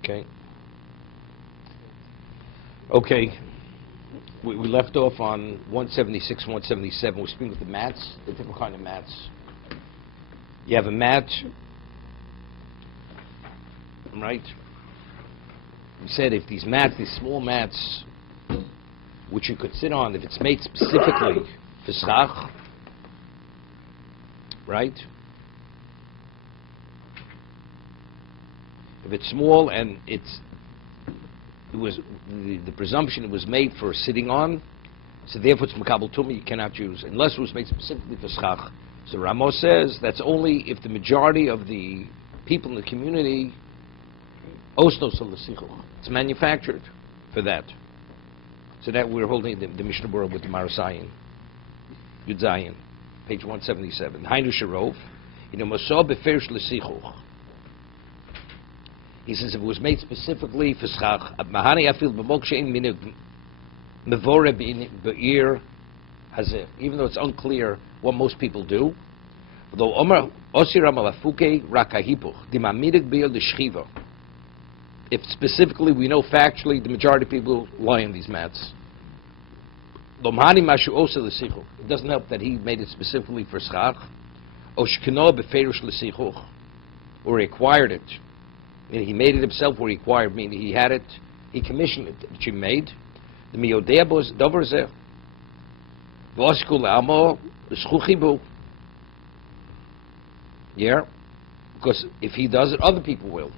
Okay. Okay. We left off on 176, 177. We're speaking of the mats, the different kind of mats. You have a mat, right? We said if these mats, these small mats, which you could sit on, if it's made specifically for schach, right? If it's small and it was the presumption it was made for sitting on, so therefore it's makabel tumah, you cannot use unless it was made specifically for schach. So Ramos says that's only if the majority of the people in the community osnos al-lesichuch. It's manufactured for that. So that we're holding the Mishna Berura with the Marasayan, Yud Zayin, page 177. Hainu Sharov, Mosov beferish lesichuch. He says if it was made specifically for schach, mahani afil b'mokshein minig mevore be'ir hazeh. Even though it's unclear what most people do, though Omar osira malafuke rakahipuch dimamidig be'il l'shchiva. If specifically we know factually the majority of people lie on these mats. Lomhani mashu osa l'sichuch. It doesn't help that he made it specifically for schach. Oshkino beferish l'sichuch, or he acquired it. Meaning he made it himself, or he acquired, meaning he had it, he commissioned it, which he made. The miyodea dover zeh. V'oskul amo l'schuchibu. Yeah? Because if he does it, other people will.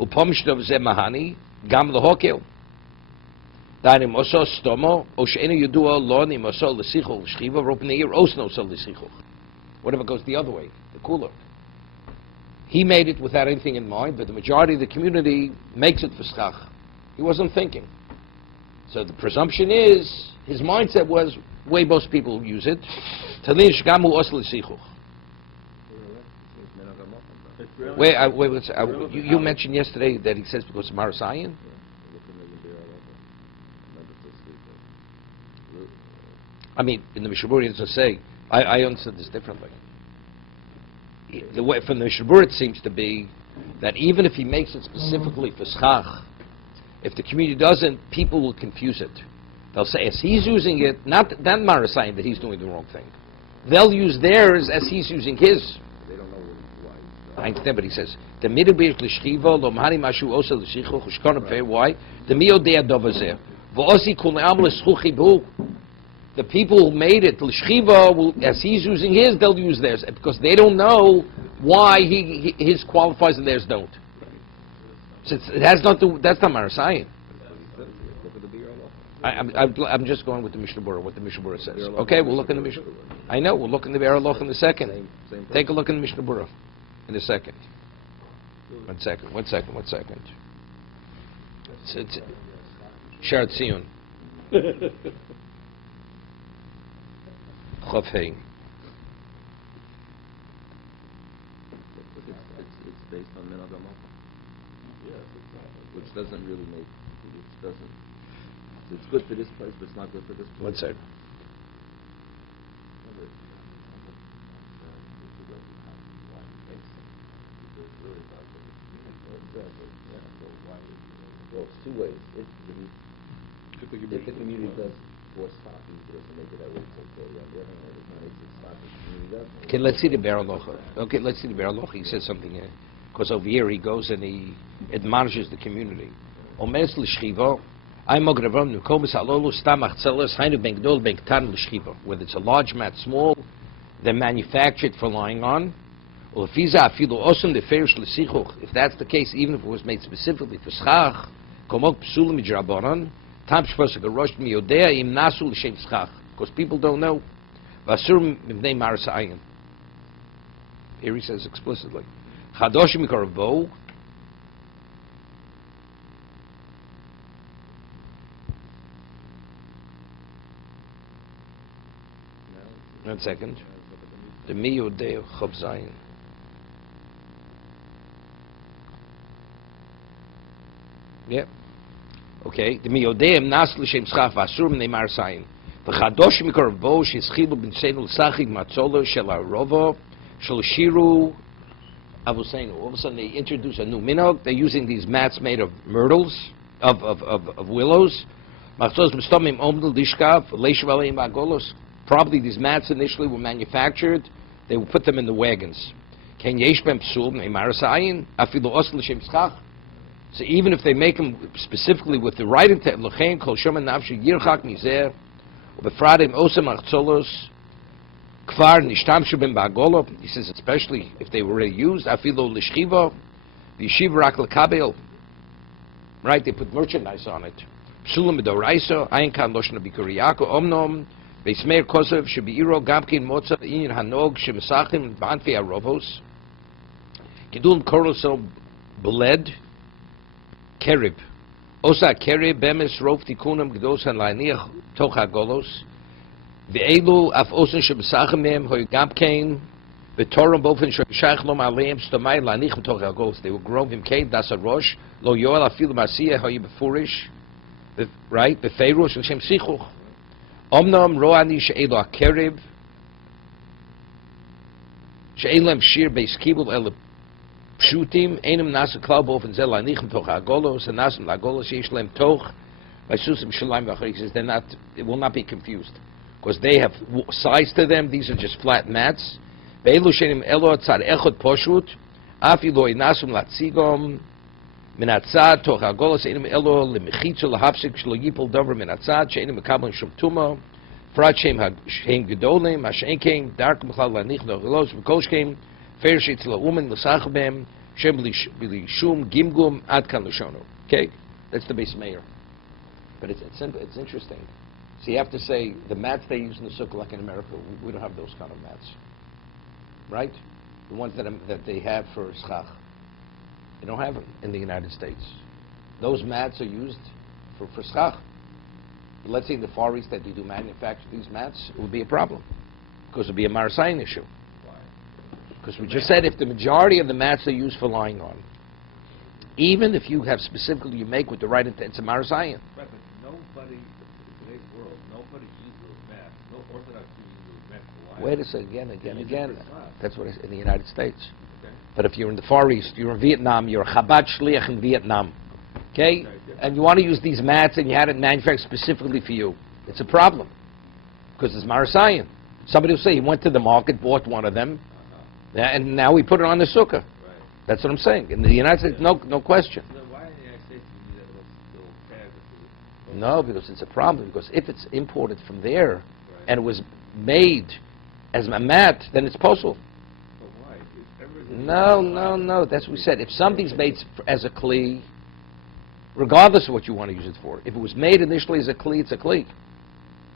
Upomshdov zeh mahani, gam l'hokel. Danim oso stomo, o she'enu yudua lo nim oso l'sichuch l'shchiva, v'ropen the ear osno so l'sichuch. What if it goes the other way, the cooler? He made it without anything in mind, but the majority of the community makes it for schach. He wasn't thinking. So the presumption is, his mindset was, way most people use it. You mentioned yesterday that he says because of Marasayan? I mean, in the Mishna Berura, it doesn't say, I understood this differently. The way from the Mishna Berura it seems to be that even if he makes it specifically for schach, if the community doesn't, people will confuse it. They'll say, as he's using it, not that Marasayan that he's doing the wrong thing. They'll use theirs as he's using his. They don't know why. I understand, but he says, the midabish l'shchiva lo mahani mashu osa l'shichuch ushkona pei. Why? The miyodea dovazeh v'osi kul ne'am l'schuchibu. The people who made it, l'shchiva, will, as he's using his, they'll use theirs, because they don't know why his qualifies and theirs don't. So it has not to, that's not Marasayan. I'm just going with the Mishna Berura, what the Mishna Berura says. Okay, we'll look in the Mishna. I know, we'll look in the Be'er Aloch in a second. Take a look in the Mishna Berura in a second. One second. It's Sharat Zion. Chov Hei. It's based on Menadamot. Yes, which doesn't really make, which doesn't. It's good for this place, but it's not good for this place. One second. Well, it's two ways. If the community does force stop, he doesn't make it that way, it's okay. On the other hand, if not, it's stop, the community doesn't. Okay, let's see the Be'er Aloch. Okay, let's see the Be'er Aloch. He says something here. Because over here he goes and he admonishes the community. Omes l'shchiva, whether it's a large mat, small, they're manufactured for lying on. If that's the case, even if it was made specifically for schach, because people don't know. Here he says explicitly. One second. The miyodeo Chov Zayin. Yep. Okay. The miyodeim nas l'shem schach v'asur m'nei Marasayin. V'chadosh mikor bo she'schilu b'nseinu l'sachig matzolo shel ha'rovo shel shiru I was saying, all of a sudden they introduce a new minog. They're using these mats made of myrtles, of willows. Probably these mats initially were manufactured. They would put them in the wagons. So even if they make them specifically with the right intent, he says especially if they were already used, right, they put merchandise on it. Beismeir Kosev Shebeiro Gamkin Motza In Hanog Shemsachim Banfi Arovos Gidul Koroso Beled Kerib Osa Kerib Bemis Rov Tikunam Gdos and Lainiach Tocha Golos Ve'elu Af Osen Shemsachim Hoy Gamkin V'Toram Bofen Shachlom Aleim Stomai Lanichem Tocha Golos. They were grown Vim Cave Das Rosh Lo Yoel Afil Masiyah Hoy Befurish, right? Befeirosh Shem Sichuch. Omnam roani she'elo akerib she'elem shir beis kibul el pshutim einem nasa klal bofen zel anichem toch agolos and nasem lagolos yesh lem toch by susim shalim v'achari. He says they're not, it will not be confused because they have size to them. These are just flat mats. Ve'elu she'enim elo tzad echot poshut afi lo inasum latzigom minatzad toch agolos einem elo lemechitzu lahapsik shlo yipol dover minatzad she'enim mekabel shum tuma frat shem hashem gedolim hashem came dark mechlal lanich no gelos v'koshkem fershitz la'umen l'sachabem shem b'li shum gimgum ad kan l'shono. Okay, that's the base mayor. But it's interesting. So you have to say the mats they use in the sukkah, like in America, we don't have those kind of mats, right? The ones that they have for schach. They don't have them in the United States. Those mats are used for schach. Let's say in the Far East that they do manufacture these mats, it would be a problem. Because it would be a Marasayan issue. Why? Because we just said if the majority of the mats are used for lying on, even if you have specifically, you make with the right intent, it's a Marasayan. Right, but nobody, in today's world, nobody uses those mats. No Orthodox Jews use those mats for lying. Wait a second, again. That's what I said in the United States. Okay. But if you're in the Far East, you're in Vietnam, you're a Chabad Shliach in Vietnam, okay? And you want to use these mats and you had it manufactured specifically for you. It's a problem. Because it's Marasayan. Somebody will say he went to the market, bought one of them, and now we put it on the sukkah. Right. That's what I'm saying. In the United States, no question. So then why in the United States do you need that little tag? No, because it's a problem. Because if it's imported from there and it was made as a mat, then it's possible. But why? No. That's what we said. If something's made as a kli, regardless of what you want to use it for, if it was made initially as a kli, it's a kli.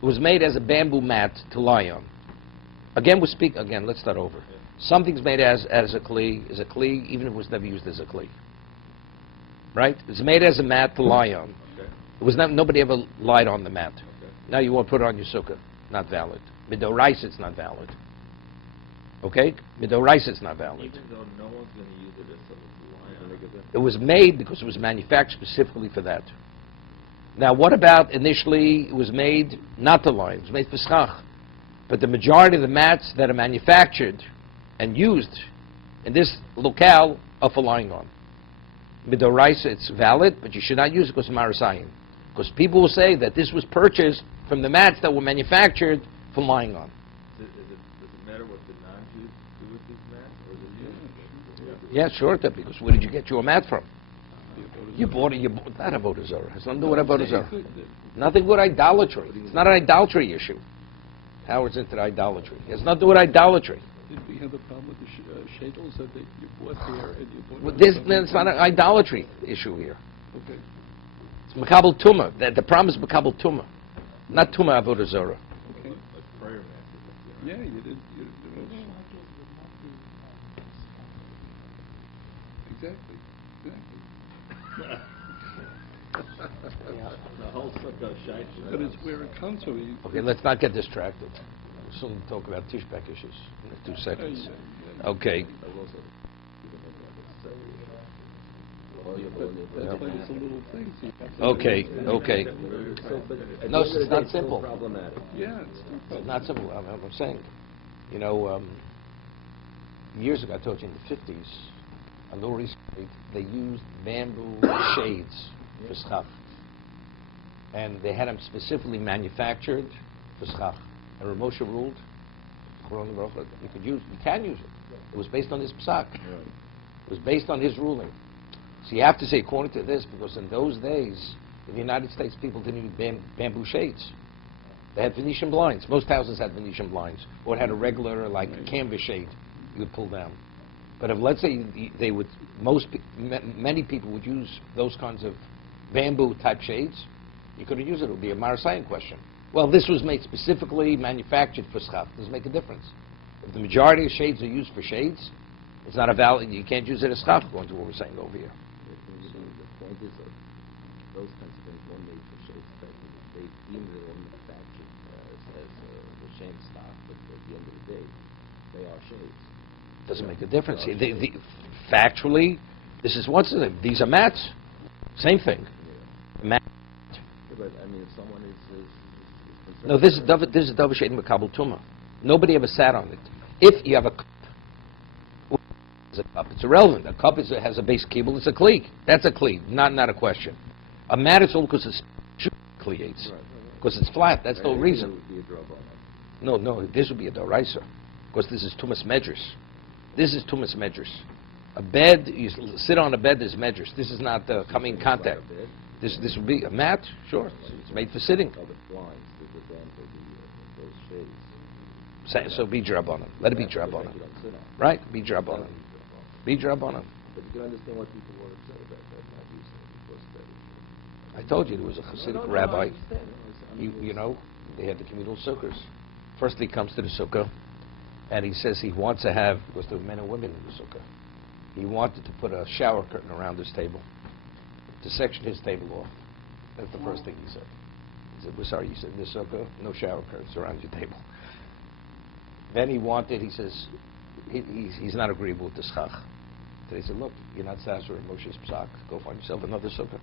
It was made as a bamboo mat to lie on. Again, let's start over. Yeah. Something's made as a kli, even if it was never used as a kli. Right? It's made as a mat to lie on. Okay. It was nobody ever lied on the mat. Okay. Now you want to put it on your sukkah. Not valid. Midoraisa, it's not valid. Okay? Midoraisa, it's not valid. Even though no one's going to use it as something to lie on. It was made because it was manufactured specifically for that. Now, what about initially it was made not to lie, it was made for schach. But the majority of the mats that are manufactured and used in this locale are for lying on. Midoraisa, it's valid, but you should not use it because of Marasayan. Because people will say that this was purchased from the mats that were manufactured for lying on. Does it matter what the non-Jews do with these mats? Or the Jews? Yeah, sure, because where did you get your mat from? You bought it, not a Avodah Zarah. It has nothing to do with Avodah Zarah. Nothing with idolatry. It's not an idolatry issue. Howard's into idolatry. It has nothing to do with idolatry. Did we have a problem with the shadles that you bought there and you bought? It's not an idolatry issue here. Okay. It's Makabel Tumah. The problem is Makabel Tumah, not Tumah Avodah Zarah. Okay. Like prayer mats. Yeah, you did. Exactly. The whole sukkah shite. But it's where it comes from. Okay, let's not get distracted. We'll soon talk about Tishbek issues in 2 seconds. Okay. That's why it's a little thing. So you have to Okay. No, it's not still simple. problematic. Yeah, it's still It's not simple. I'm saying, years ago, I told you in the 50s, on the Lower East Side, they used bamboo shades for schach. And they had them specifically manufactured for schach. And Rav Moshe ruled, you can use it. It was based on his psak. It was based on his ruling. So you have to say, according to this, because in those days, in the United States, people didn't use bamboo shades. They had Venetian blinds. Most houses had Venetian blinds. Or it had a regular, like, canvas shade you would pull down. But if, let's say, they would, many people would use those kinds of bamboo-type shades, you couldn't use it. It would be a Marasayan question. Well, this was made specifically, manufactured for schach. Does it make a difference? If the majority of shades are used for shades, it's not a valid, you can't use it as schach, according to what we're saying over here. The point is that those kinds of things were made for shades. They deemed it all manufactured as the shade stock, but at the end of the day, they are shades. Doesn't make a difference. Factually, this is what's it? These are mats. Same thing. Yeah. Mat. Yeah, but I mean, if someone is No, this is Davar Shade Makabel Tuma. Nobody ever sat on it. If you have a cup, it's irrelevant. A cup has a base kibble. It's a kli. That's a kli. Not a question. A mat is only because it's kliates. Because it's flat. That's the whole reason. No, this would be a doraisa. Because this is tumas medrus. This is tumas medrus. A bed, you sit on a bed, there's medrus. This is not coming in contact. This would be a mat, sure. It's made for sitting. So be drabanan. Let it be drabanan. Right? Be drabanan. Be drabanan. But you can understand why people were upset about that, not using it because that. I told you there was a Hasidic rabbi. You know, they had the communal sukkahs. First he comes to the sukkah, and he says he wants to have, because there were men and women in the sukkah, he wanted to put a shower curtain around his table, to section his table off. That's the first thing he said. He said, we're sorry, you said in this sukkah, no shower curtains around your table. Then he says, he's not agreeable with the schach. So he said, look, you're not satisfied with Moshe's psak, go find yourself another sukkah.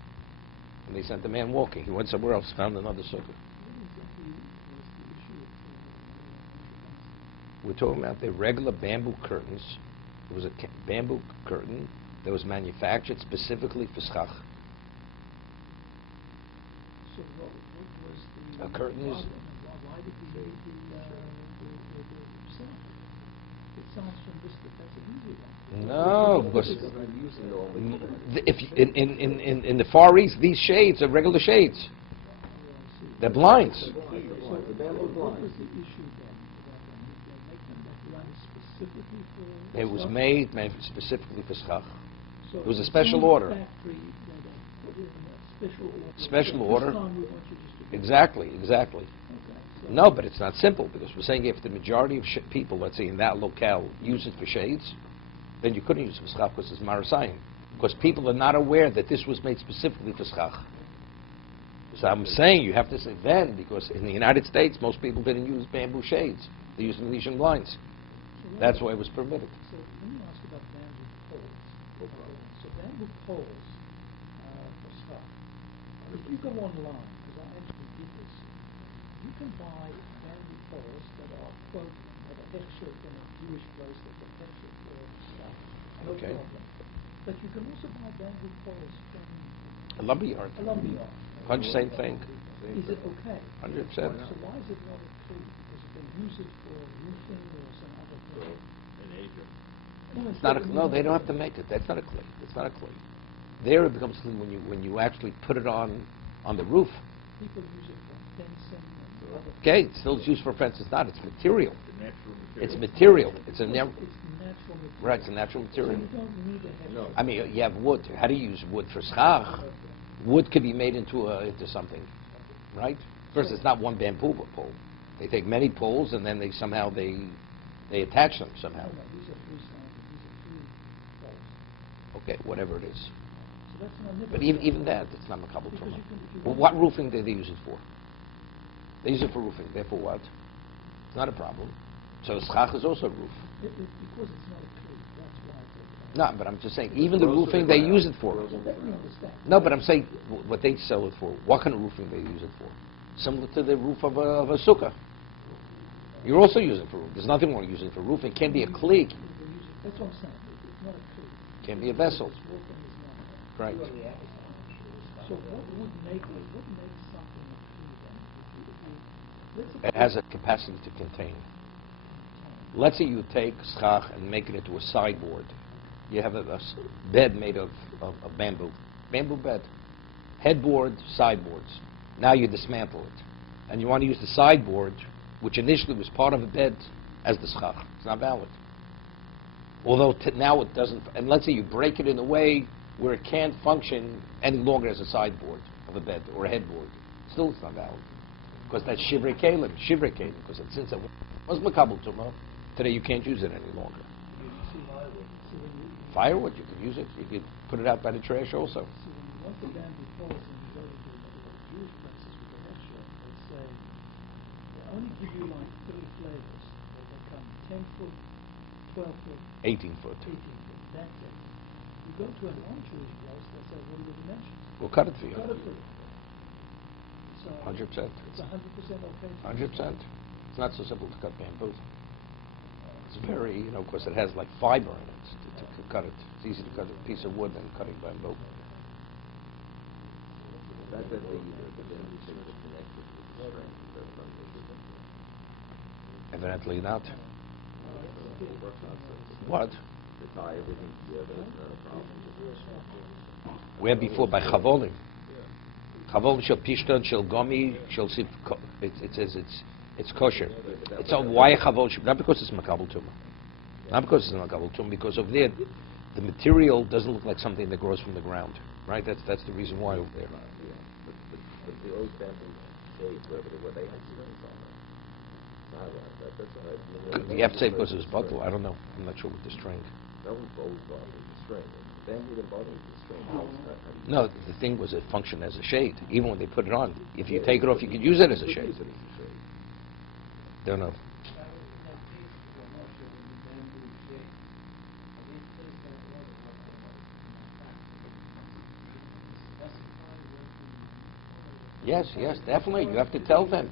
And they sent the man walking. He went somewhere else, found another sukkah. We're talking about the regular bamboo curtains. It was a bamboo curtain that was manufactured specifically for schach. So what was the... A curtain is... Why did he make the set? It sounds from this that that's an easy one. No, because if in the Far East, these shades are regular shades. They're blinds. So what was the issue then? They make them that blind specifically for... It was made specifically for schach. So it was a special order. Factory, put in a special order. This time we want you just to Exactly. Okay, so No, but it's not simple, because we're saying if the majority of people, let's say in that locale, use it for shades, then you couldn't use it for schach because it's marasayim. Because people are not aware that this was made specifically for schach. So I'm saying you have to say then, because in the United States, most people didn't use bamboo shades. They used Venetian blinds. That's why it was permitted. So let me ask about bamboo poles. So bamboo poles for schach. If you go online, because I actually did this, you can buy bamboo poles that are, quote, that are hechsher in a Jewish place that are hechsher for schach. No Okay. problem. But you can also buy bamboo poles from A lumberyard. a lumberyard. Same thing. Is it okay? 100%. So why is it not a tree? Because if they use it for roofing or some other thing. It's not no, they don't have to make it. That's not a clay. It's not a clay. There it becomes clean when you actually put it on the roof. People use it for fencing and other. Okay, it's still used for fence. It's not. It's material. It's material. It's a It's natural material. right. It's a natural So material. you don't need a heavy. I mean, you have wood. How do you use wood for schach? Wood could be made into something, right? First, it's not one bamboo pole. They take many poles and then they somehow they attach them somehow. No, these are three poles. Okay, whatever it is. So that's not But even that, it's not makabel Because tuma. you can- if you Well, want- what roofing do they use it for? They use it for roofing. Therefore, what? It's not a problem. So schach is also a roof. because it's not a tree, that's why I take it. No, but I'm just saying, even the roofing they use it for. So that we understand. No, but I'm saying what they sell it for. What kind of roofing they use it for? Similar to the roof of a sukkah. You're also using it for roof. There's nothing wrong with using it for roofing. It can be a kli. That's what I'm saying. It's not a tree. Can't be a vessel. This roofing is not. Right. So what would make something a key then? Let's It has a capacity to contain. Let's say you take schach and make it into a sideboard. You have a bed made of bamboo. Bamboo bed. Headboard, sideboards. Now you dismantle it. And you want to use the sideboard, which initially was part of a bed, as the schach. It's not valid. Although now it doesn't, and let's say you break it in a way where it can't function any longer as a sideboard of a bed or a headboard. Still it's not valid. Because that's shivrei kelim, because since it was makabel tumah, today you can't use it any longer. Firewood, you could use it. You could put it out by the trash also. So when you want the bamboo poles and you go to the Jewish places with the head chef, they say, they only give you like 3 flavors. They come 10 foot, 12 foot, 18 foot. 18 foot, that's it. You go to a non-Jewish place, they say, what are the dimensions? We'll cut it for you. Cut it for you. So 100%. it's 100% okay. 100%. It's not so simple to cut bamboo. It's very, because it has like fiber in it to cut it. It's easy to cut a piece of wood than cutting bamboo. The fact that the bamboo sticks are connected with the strength, that's not an issue. Evidently not. It works out so What? to tie everything together is not a problem. We had before by chavolim. Chavolim shel pishton shel gomi shel sif. It says it's kosher. It's why chavol? Not because it's makabel tumah. Not because it's makabel tumah. Because over there, the material doesn't look like something that grows from the ground. Right? That's the reason why over there. Yeah, but the old bamboo shades, where they have strings on them. It's not right. That's all right. You have to say because it was bottle. I don't know. I'm not sure with the string. That was always bothered with the string. Bamboo didn't bother with the string. No, the thing was it functioned as a shade. Even when they put it on, if you take it off, you could use it as a shade. Use it as a shade. Don't know. Yes, definitely. You have to tell them.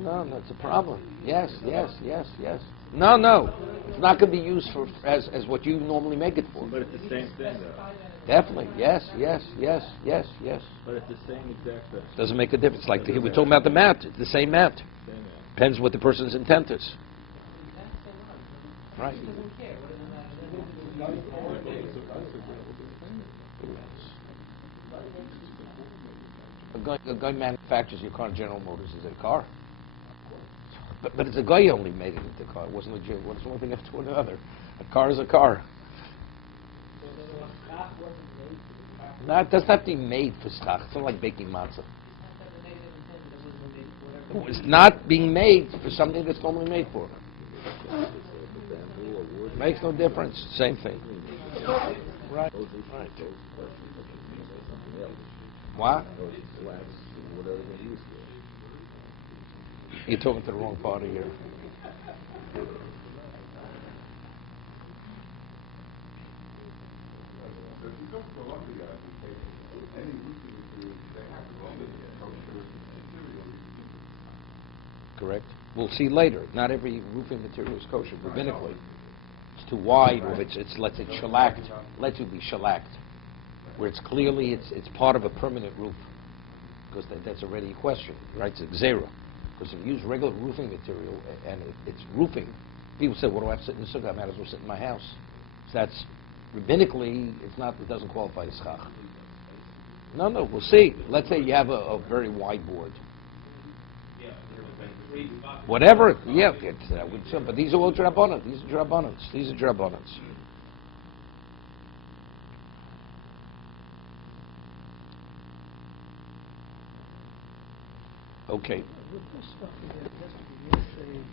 No, that's a problem. Yes. No. It's not going to be used for as what you normally make it for. But it's the same thing, though. Definitely. Yes. But it's the same exact thing. Doesn't make a difference. Like we're talking about the mat. It's the same mat. Depends what the person's intent is. Right. A guy manufactures your car. General Motors is it a car? But it's a guy only made it into a car. It wasn't legit. What's one thing after another? A car is a car. No, it doesn't have to be made for schach. It's not like baking matzah. It's not being made for something that's normally made for. Makes no difference. Same thing. Right. What? You're talking to the wrong party here. Correct. We'll see later. Not every roofing material is kosher rabbinically. It's too wide, or it's let's say shellacked. Let you be shellacked, where it's clearly it's part of a permanent roof, because that's already a question, right? It's a gzera. Because if you use regular roofing material and it's roofing, people say, "What do I have to sit in the sukkah? I might as well sit in my house." So that's rabbinically, it doesn't qualify as schach. No, we'll see. Let's say you have a very wide board. Whatever, but these are all drabanan. These are drabbanans. Okay. With this stuff, it has to be real shade.